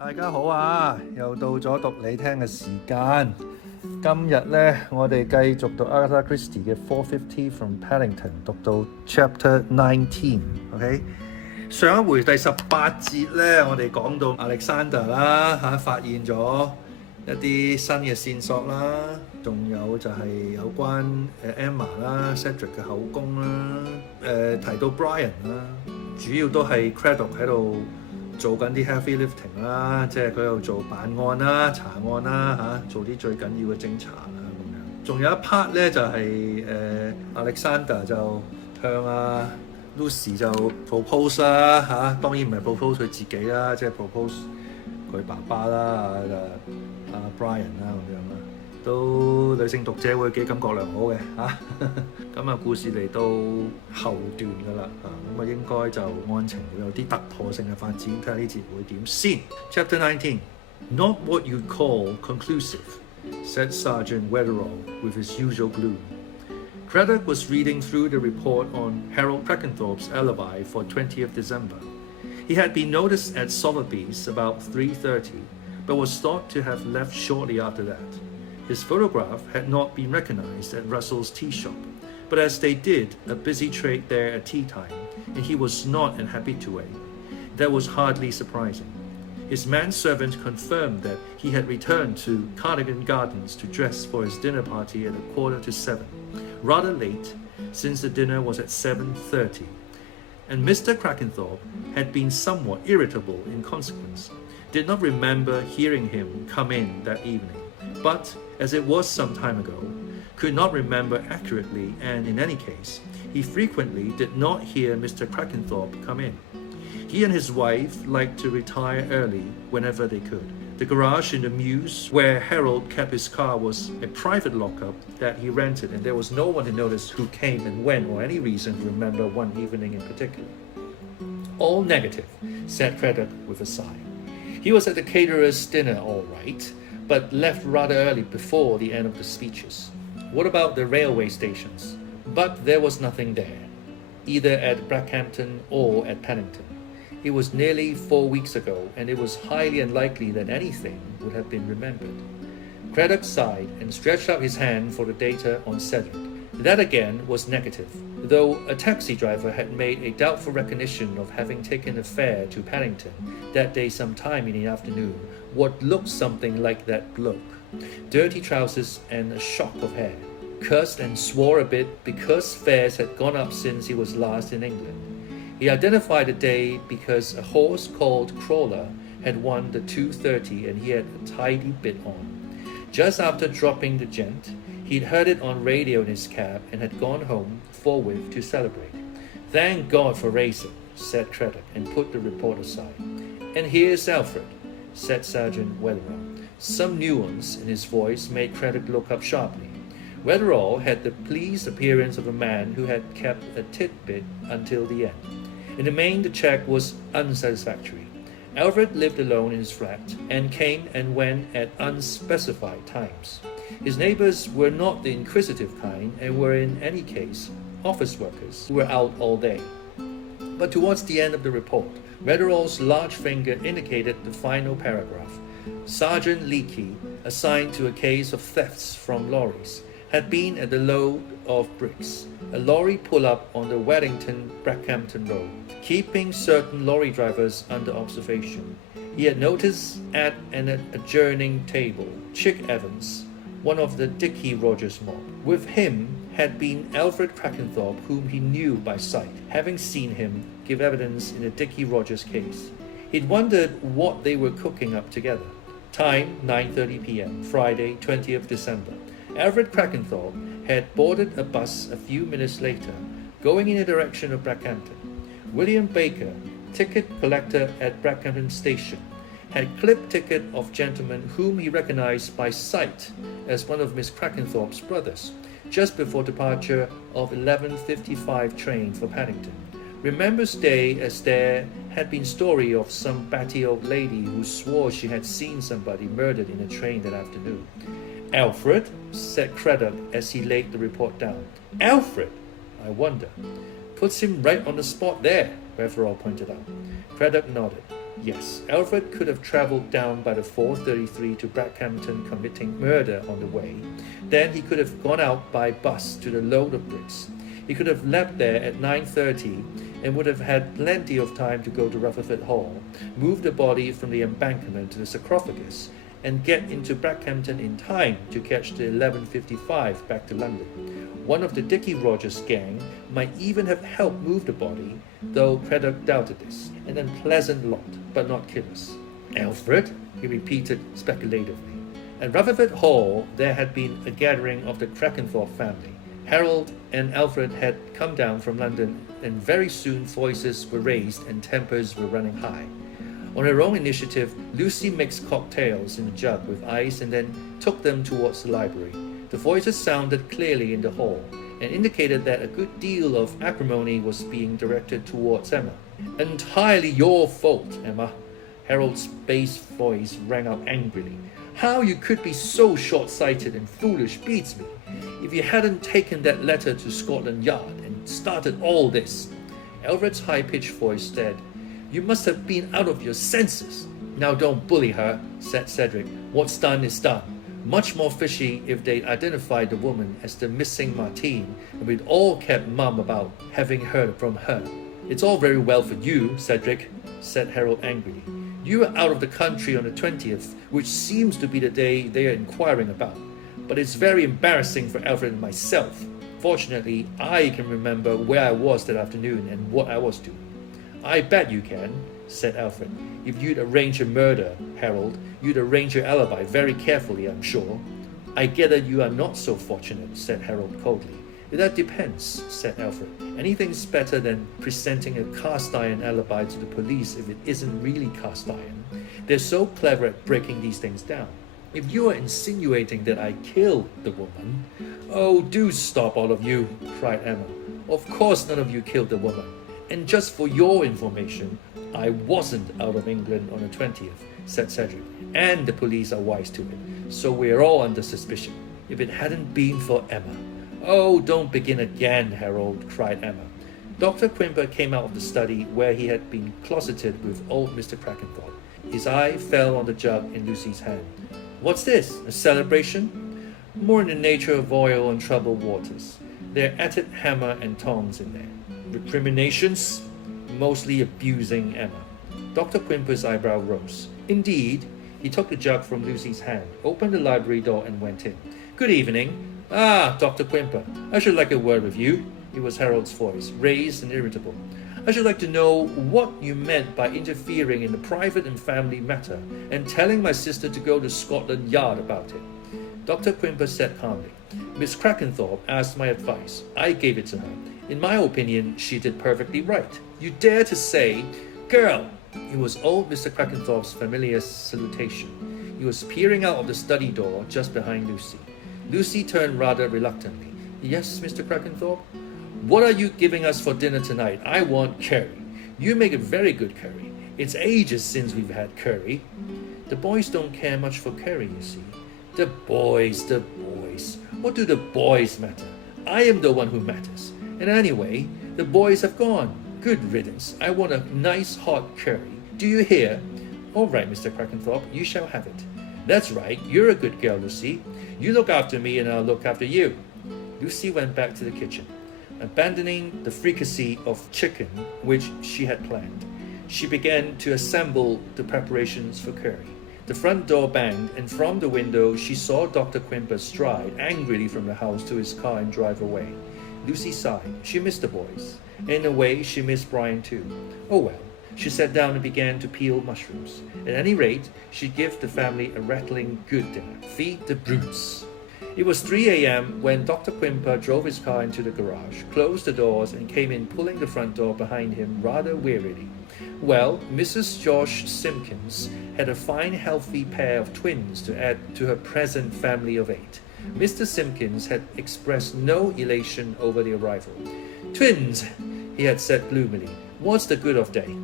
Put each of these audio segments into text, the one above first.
大家好啊，又到咗讀你聽嘅時間。今日呢，我哋繼續讀 A.Christie 嘅 450 from Paddington， 讀到 ch19。OK， 上一回第18節呢，我哋講到 Alexander 啦發現咗一啲新嘅線索啦，仲有就係有關Emma 啦、Cedric 嘅口供啦，提到 Brian 啦，主要都係 Craddock 喺度做緊啲 heavy lifting 啦，即係佢又做辦案啦、查案啦做啲最緊要嘅偵查啦咁樣。仲有一 part 咧就係Alexander 就向Lucy 就 propose 啦當然唔係 propose 佢自己啦，即係 propose 佢爸爸啦Brian 啦咁樣啦，都女性讀者會幾感覺良好嘅咁故事嚟到後段㗎啦咁應該就案情會有啲突破性嘅發展，睇下呢節會點先。Chapter 19 Not what you'd call conclusive, said Sergeant Weatherall with his usual gloom. Craddock was reading through the report on Harold Crackenthorpe's alibi for 20th December. He had been noticed at Sotheby's about 3:30, but was thought to have left shortly after that. His photograph had not been recognized at Russell's tea shop, but as they did a busy trade there at tea time, and he was not an habitué, that was hardly surprising. His manservant confirmed that he had returned to Cardigan Gardens to dress for his dinner party at 6:45, rather late, since the dinner was at 7:30, and Mr. Crackenthorpe had been somewhat irritable in consequence, did not remember hearing him come in that evening, but, as it was some time ago, could not remember accurately, and in any case, he frequently did not hear Mr. Crackenthorpe come in. He and his wife liked to retire early whenever they could. The garage in the mews where Harold kept his car was a private lockup that he rented, and there was no one to notice who came and went or any reason to remember one evening in particular. All negative, said Craddock with a sigh. He was at the caterer's dinner all right, but left rather early before the end of the speeches. What about the railway stations? But there was nothing there, either at Brackhampton or at Paddington. It was nearly 4 weeks ago, and it was highly unlikely that anything would have been remembered. Craddock sighed and stretched out his hand for the data on Cedric. That again was negative, though a taxi driver had made a doubtful recognition of having taken a fare to Paddington that day sometime in the afternoon, what looked something like that bloke. Dirty trousers and a shock of hair. Cursed and swore a bit because fares had gone up since he was last in England. He identified the day because a horse called Crawler had won the 2:30 and he had a tidy bit on. Just after dropping the gent, he'd heard it on radio in his cab and had gone home forthwith to celebrate. Thank God for racing, said Craddock, and put the report aside. And here's Alfred, said Sergeant Weatherall. Some nuance in his voice made Craddock look up sharply. Weatherall had the pleased appearance of a man who had kept a tidbit until the end. In the main, the check was unsatisfactory. Alfred lived alone in his flat and came and went at unspecified times. His neighbors were not the inquisitive kind and were in any case office workers who were out all day. But towards the end of the report, Weatherall's large finger indicated the final paragraph. Sergeant Leakey, assigned to a case of thefts from lorries, had been at the load of bricks. A lorry pulled up on the Waddington-Brackhampton road, keeping certain lorry drivers under observation. He had noticed at an adjourning table Chick Evans, one of the Dickie Rogers mob. With him had been Alfred Crackenthorpe, whom he knew by sight, having seen him give evidence in the Dickie Rogers case. He'd wondered what they were cooking up together. Time 9:30 p.m., Friday, 20th December. Alfred Crackenthorpe had boarded a bus a few minutes later, going in the direction of Brackhampton. William Baker, ticket collector at Brackhampton Station, had clipped ticket of gentleman whom he recognized by sight as one of Miss Crackenthorpe's brothers, just before departure of 11:55 train for Paddington. Remembers day as there had been story of some batty old lady who swore she had seen somebody murdered in a train that afternoon. Alfred, said Craddock as he laid the report down. Alfred, I wonder. Puts him right on the spot there, Weatherall pointed out. Craddock nodded. Yes, Alfred could have travelled down by the 4:33 to Brackhampton committing murder on the way. Then he could have gone out by bus to the load of bricks. He could have left there at 9:30 and would have had plenty of time to go to Rutherford Hall, move the body from the embankment to the sarcophagus, and get into Brackhampton in time to catch the 11:55 back to London. One of the Dickie Rogers gang might even have helped move the body, though Craddock doubted this. An unpleasant lot, but not killers. Alfred, he repeated speculatively. At Rutherford Hall, there had been a gathering of the Crackenthorpe family. Harold and Alfred had come down from London, and very soon voices were raised and tempers were running high. On her own initiative, Lucy mixed cocktails in a jug with ice and then took them towards the library. The voices sounded clearly in the hall and indicated that a good deal of acrimony was being directed towards Emma. "Entirely your fault, Emma." Harold's bass voice rang out angrily. "How you could be so short-sighted and foolish beats me. If you hadn't taken that letter to Scotland Yard and started all this." Alfred's high-pitched voice said, "You must have been out of your senses." "Now don't bully her," said Cedric. "What's done is done. Much more fishy if they'd identified the woman as the missing Martine, and we'd all kept mum about having heard from her." "It's all very well for you, Cedric," said Harold angrily. "You were out of the country on the 20th, which seems to be the day they are inquiring about. But it's very embarrassing for Alfred and myself. Fortunately, I can remember where I was that afternoon and what I was doing." "I bet you can," said Alfred. "If you'd arrange a murder, Harold, you'd arrange your alibi very carefully, I'm sure." "I gather you are not so fortunate," said Harold coldly. "That depends," said Alfred. "Anything's better than presenting a cast-iron alibi to the police if it isn't really cast-iron. They're so clever at breaking these things down. If you are insinuating that I killed the woman..." "Oh, do stop, all of you," cried Emma. "Of course none of you killed the woman. And just for your information, I wasn't out of England on the 20th, said Cedric, and the police are wise to it, so we're all under suspicion. If it hadn't been for Emma..." "Oh, don't begin again, Harold," cried Emma. Dr. Quimper came out of the study where he had been closeted with old Mr. Crackenthorpe. His eye fell on the jug in Lucy's hand. "What's this? A celebration?" "More in the nature of oil on troubled waters. They're at it hammer and tongs in there." "Recriminations?" "Mostly abusing Emma." Dr. Quimper's eyebrow rose. "Indeed." He took the jug from Lucy's hand, opened the library door and went in. "Good evening." "Ah, Dr. Quimper, I should like a word with you." It was Harold's voice, raised and irritable. "I should like to know what you meant by interfering in the private and family matter and telling my sister to go to Scotland Yard about it." Dr. Quimper said calmly, "Miss Crackenthorpe asked my advice. I gave it to her. In my opinion, she did perfectly right. You dare to say..." "Girl!" It was old Mr. Crackenthorpe's familiar salutation. He was peering out of the study door just behind Lucy. Lucy turned rather reluctantly. "Yes, Mr. Crackenthorpe?" "What are you giving us for dinner tonight? I want curry. You make a very good curry. It's ages since we've had curry." "The boys don't care much for curry, you see." The boys. What do the boys matter? I am the one who matters. And anyway, the boys have gone. Good riddance. I want a nice hot curry. Do you hear?" "All right, Mr. Crackenthorpe, you shall have it." "That's right. You're a good girl, Lucy. You look after me and I'll look after you." Lucy went back to the kitchen, abandoning the fricassee of chicken which she had planned. She began to assemble the preparations for curry. The front door banged, and from the window she saw Dr. Quimper stride angrily from the house to his car and drive away. Lucy sighed. She missed the boys. In a way, she missed Brian too. Oh well. She sat down and began to peel mushrooms. At any rate, she'd give the family a rattling good dinner. Feed the brutes. It was 3 a.m. when Dr. Quimper drove his car into the garage, closed the doors, and came in pulling the front door behind him rather wearily. Well, Mrs. George Simpkins had a fine healthy pair of twins to add to her present family of 8. Mr. Simpkins had expressed no elation over the arrival. "Twins," he had said gloomily. "What's the good of they?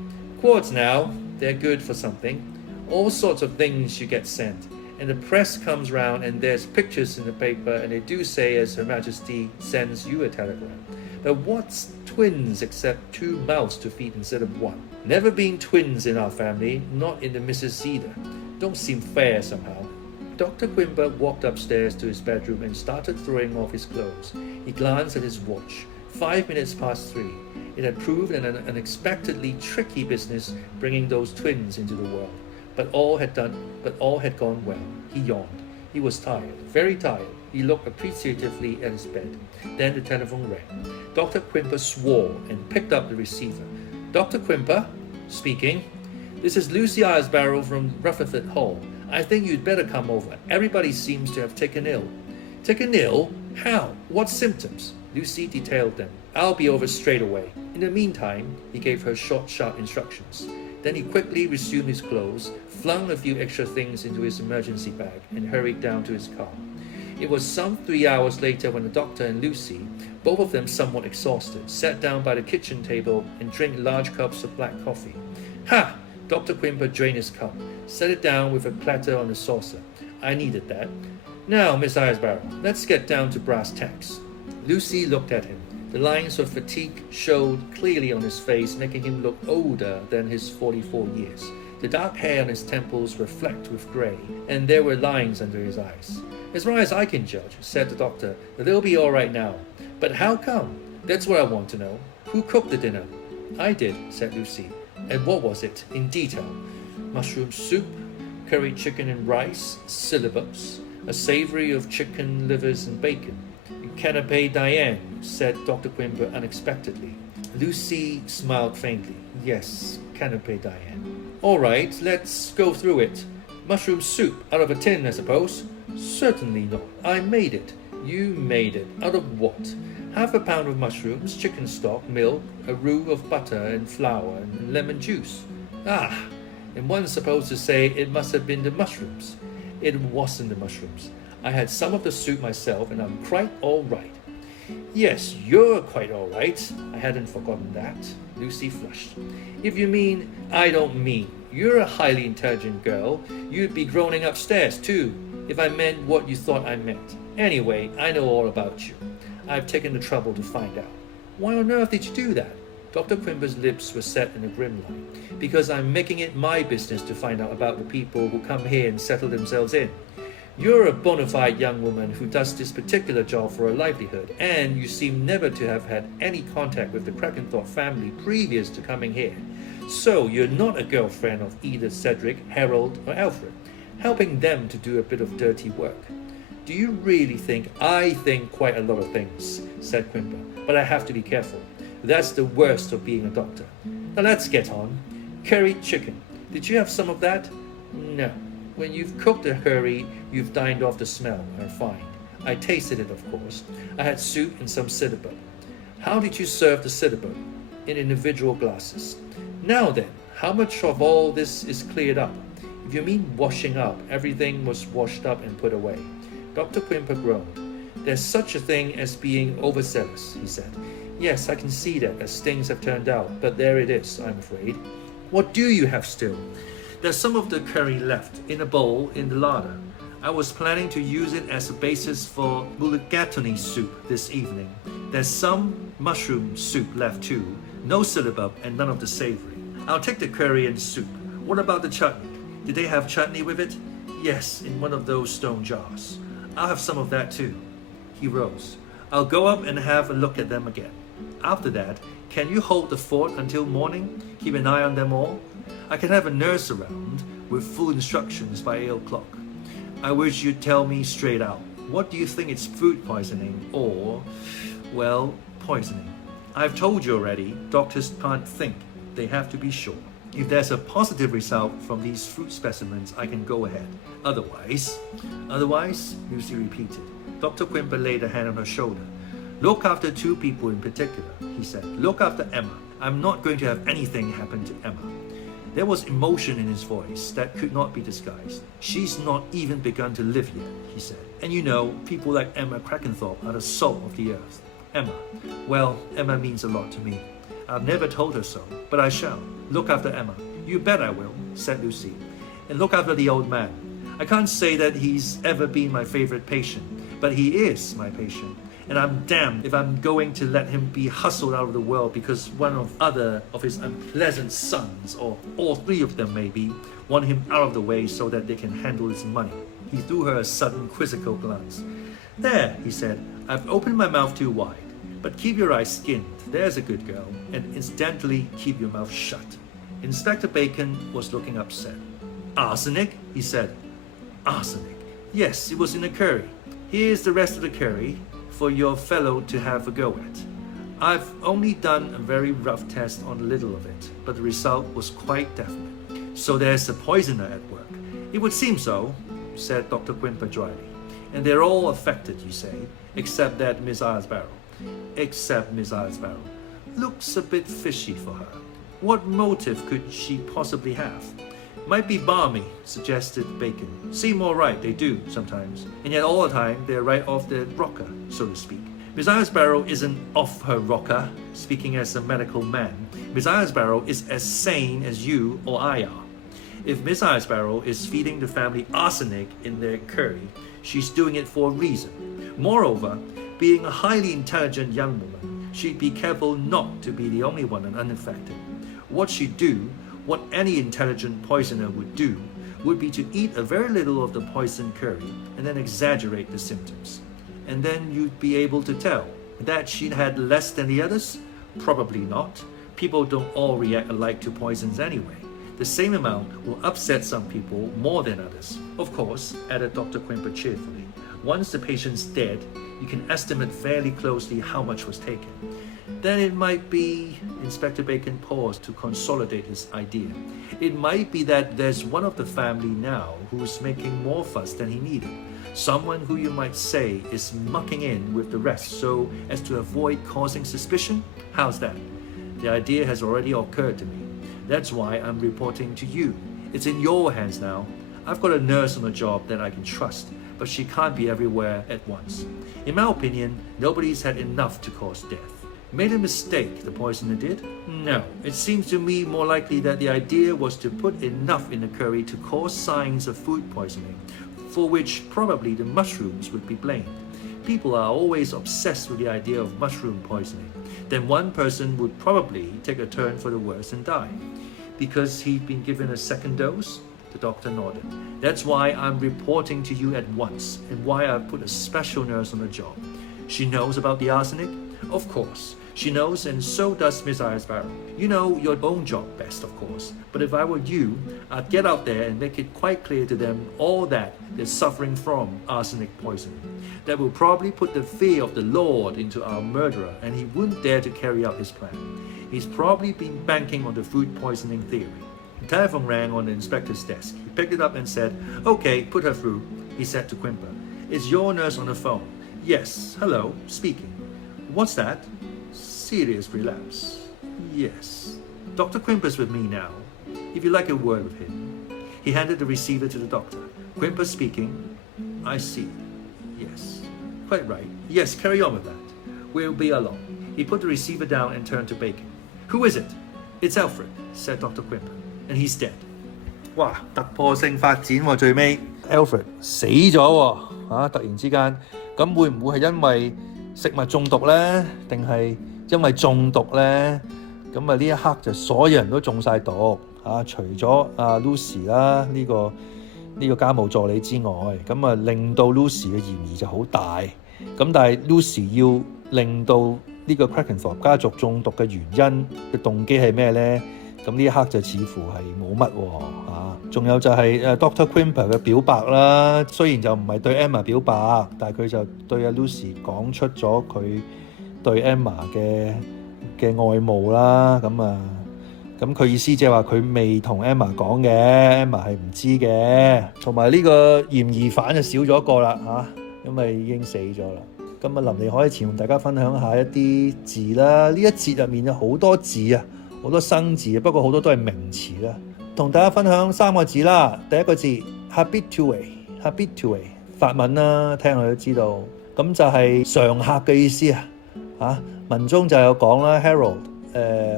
Quads now, they're good for something. All sorts of things you get sent. And the press comes round and there's pictures in the paper and they do say as Her Majesty sends you a telegram. But what's twins except 2 mouths to feed instead of 1. Never been twins in our family, not in the Mrs. either. Don't seem fair somehow. Dr. Quimper walked upstairs to his bedroom and started throwing off his clothes. He glanced at his watch. 5 minutes past 3. It had proved an unexpectedly tricky business bringing those twins into the world. But all had gone well. He yawned. He was tired, very tired. He looked appreciatively at his bed. Then the telephone rang. Dr. Quimper swore and picked up the receiver. Dr. Quimper, speaking. This is Lucy Iresbarrow from Rutherford Hall. I think you'd better come over. Everybody seems to have taken ill. Taken ill? How? What symptoms? Lucy detailed them. I'll be over straight away. In the meantime, he gave her short, sharp instructions. Then he quickly resumed his clothes, flung a few extra things into his emergency bag, and hurried down to his car. It was some 3 hours later when the doctor and Lucy, both of them somewhat exhausted, sat down by the kitchen table and drank large cups of black coffee. Ha! Dr. Quimper drained his cup, set it down with a clatter on the saucer. I needed that. Now, Miss Iresbarrow, let's get down to brass tacks. Lucy looked at him. The lines of fatigue showed clearly on his face, making him look older than his 44 years. The dark hair on his temples were flecked with grey, and there were lines under his eyes. As far as I can judge, said the doctor, they'll be all right now. But how come? That's what I want to know. Who cooked the dinner? I did, said Lucy. And what was it, in detail? Mushroom soup, curried chicken and rice, syllabubs, a savoury of chicken livers and bacon. Canapé Diane, said Dr. Quimper unexpectedly. Lucy smiled faintly. Yes, Canapé Diane. All right, let's go through it. Mushroom soup, out of a tin, I suppose? Certainly not. I made it. You made it. Out of what? Half a pound of mushrooms, chicken stock, milk, a roux of butter and flour, and lemon juice. Ah, and one's supposed to say it must have been the mushrooms. It wasn't the mushrooms. I had some of the soup myself, and I'm quite all right. Yes, you're quite all right. I hadn't forgotten that. Lucy flushed. If you mean, I don't mean. You're a highly intelligent girl. You'd be groaning upstairs, too, if I meant what you thought I meant. Anyway, I know all about you. I've taken the trouble to find out. Why on earth did you do that? Dr. Quimper's lips were set in a grim line. Because I'm making it my business to find out about the people who come here and settle themselves in. You're a bona fide young woman who does this particular job for a livelihood, and you seem never to have had any contact with the Crackenthorpe family previous to coming here. So you're not a girlfriend of either Cedric, Harold, or Alfred, helping them to do a bit of dirty work. Do you really think? I think quite a lot of things, said Quimper, but I have to be careful. That's the worst of being a doctor. Now let's get on. Curried chicken. Did you have some of that? No. When you've cooked the curry, you've dined off the smell, I find. I tasted it, of course. I had soup and some syllabub. How did you serve the syllabub? In individual glasses. Now then, how much of all this is cleared up? If you mean washing up, everything was washed up and put away. Dr. Quimper groaned. There's such a thing as being overzealous, he said. Yes, I can see that as things have turned out, but there it is, I'm afraid. What do you have still? There's some of the curry left in a bowl in the larder. I was planning to use it as a basis for mulligatawny soup this evening. There's some mushroom soup left too. No syllabub and none of the savory. I'll take the curry and soup. What about the chutney? Did they have chutney with it? Yes, in one of those stone jars. I'll have some of that too. He rose. I'll go up and have a look at them again. After that, can you hold the fort until morning? Keep an eye on them all? I can have a nurse around with full instructions by 8 o'clock. I wish you'd tell me straight out. What do you think it's food poisoning or, well, poisoning? I've told you already, doctors can't think. They have to be sure. If there's a positive result from these fruit specimens, I can go ahead. Otherwise, Lucy repeated. Dr. Quimper laid a hand on her shoulder. Look after 2 people in particular, he said. Look after Emma. I'm not going to have anything happen to Emma. There was emotion in his voice that could not be disguised. She's not even begun to live yet, he said. And you know, people like Emma Crackenthorpe are the salt of the earth. Emma. Well, Emma means a lot to me. I've never told her so, but I shall. Look after Emma. You bet I will, said Lucy. And look after the old man. I can't say that he's ever been my favorite patient, but he is my patient. and I'm damned if I'm going to let him be hustled out of the world because one of his unpleasant sons, or all three of them maybe, want him out of the way so that they can handle his money. He threw her a sudden quizzical glance. There, he said, I've opened my mouth too wide, but keep your eyes skinned, there's a good girl, and incidentally keep your mouth shut. Inspector Bacon was looking upset. Arsenic? He said. Arsenic? Yes, it was in a curry. Here's the rest of the curry for your fellow to have a go at. I've only done a very rough test on a little of it, but the result was quite definite. So there's a poisoner at work. It would seem so, said Dr. Quimper dryly. And they're all affected, you say, except that Miss Iresbarrow. Except Miss Iresbarrow. Looks a bit fishy for her. What motive could she possibly have? Might be balmy, suggested Bacon. Seem all right, they do, sometimes. And yet all the time, they're right off their rocker, so to speak. Miss Iresbarrow isn't off her rocker, speaking as a medical man. Miss Iresbarrow is as sane as you or I are. If Miss Iresbarrow is feeding the family arsenic in their curry, she's doing it for a reason. Moreover, being a highly intelligent young woman, she'd be careful not to be the only one unaffected. What she'd do, what any intelligent poisoner would do, would be to eat a very little of the poisoned curry and then exaggerate the symptoms. And then you'd be able to tell that she'd had less than the others? Probably not. People don't all react alike to poisons anyway. The same amount will upset some people more than others. Of course, added Dr. Quimper cheerfully, once the patient's dead, you can estimate fairly closely how much was taken. Then it might be, Inspector Bacon paused to consolidate his idea. It might be that there's one of the family now who's making more fuss than he needed. Someone who you might say is mucking in with the rest so as to avoid causing suspicion? How's that? The idea has already occurred to me. That's why I'm reporting to you. It's in your hands now. I've got a nurse on the job that I can trust, but she can't be everywhere at once. In my opinion, nobody's had enough to cause death. Made a mistake, the poisoner did? No. It seems to me more likely that the idea was to put enough in the curry to cause signs of food poisoning, for which probably the mushrooms would be blamed. People are always obsessed with the idea of mushroom poisoning. Then one person would probably take a turn for the worse and die. Because he'd been given a second dose? The doctor nodded. That's why I'm reporting to you at once, and why I've put a special nurse on the job. She knows about the arsenic? Of course. She knows, and so does Miss Iresbarrow. You know your own job best, of course. But if I were you, I'd get out there and make it quite clear to them all that they're suffering from arsenic poisoning. That will probably put the fear of the Lord into our murderer, and he wouldn't dare to carry out his plan. He's probably been banking on the food poisoning theory. The telephone rang on the inspector's desk. He picked it up and said, "Okay, put her through," he said to Quimper. "Is your nurse on the phone?" "Yes, hello, speaking." "What's that?" "Serious relapse." "Yes. Dr. Quimper's with me now. If you'd like a word with him." He handed the receiver to the doctor. "Quimper speaking." "I see. Yes. Quite right. Yes, carry on with that. We'll be along." He put the receiver down and turned to Bacon. "Who is it?" "It's Alfred," said Dr. Quimper. "And he's dead."哇！突破性發展喎，最尾 Alfred 死咗喎，突然之間，咁會唔會係因為食物中毒呢？定係因為中毒呢？咁呢一刻就所有人都中晒毒除咗Lucy 啦呢個家務助理之外，咁令到 Lucy 嘅嫌疑就好大。咁但係 Lucy 要令到呢個 Crackenthorpe 家族中毒嘅原因嘅動機係咩呢？咁呢一刻就似乎係冇乜喎仲有就係Dr. Quimper 嘅表白啦，雖然就唔係對 Emma 表白，但係佢就對Lucy 講出咗佢對 Emma 嘅愛慕啦。咁佢意思即係話佢未同 Emma 講嘅 ，Emma 係唔知嘅。同埋呢個嫌疑犯就少咗一個啦因為已經死咗啦。咁臨離開前同大家分享下一啲字啦。呢一節入面有好多字好多生字不過好多都係名詞啦。同大家分享3個字啦。第一個字 habitué 法文啦，聽我都知道。咁就係常客嘅意思文中就有講啦 ，Harold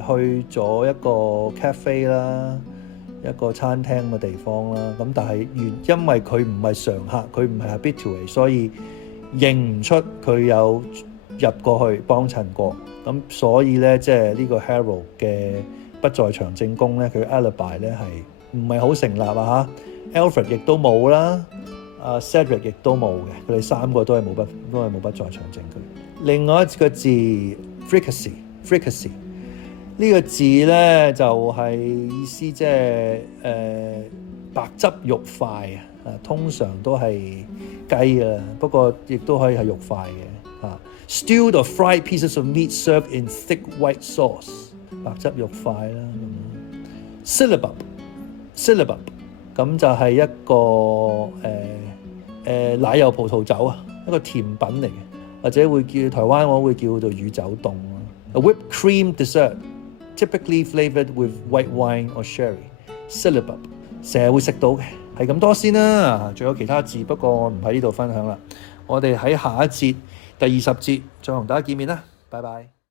去咗一個 cafe 啦，一個餐廳嘅地方啦。咁但係因為佢唔係常客，佢唔係 habitué，所以認唔出佢有入過去幫襯過，咁所以咧即係呢個 Harold 嘅不在場證供咧，佢 alibi 咧係唔係好成立啊嚇 ？Alfred 亦都冇啦，Cedric 亦都冇嘅，佢哋三個都係冇不在場證據。另外一個字 fricassee 呢個字咧就係意思即係白汁肉塊啊，通常都係雞啊，不過亦都可以係肉塊嘅啊。Stewed or fried pieces of meat served in thick white sauce， 白汁肉塊啦。Syllabub 咁就係一個奶油葡萄酒啊，一個甜品嚟嘅，或者會叫台灣我會叫做乳酒凍。A whipped cream dessert typically flavoured with white wine or sherry。Syllabub 成日會食到嘅，係咁多先啦。仲有其他字，不過我唔喺呢度分享啦。我哋喺下一節第20節再同大家見面啦，拜拜。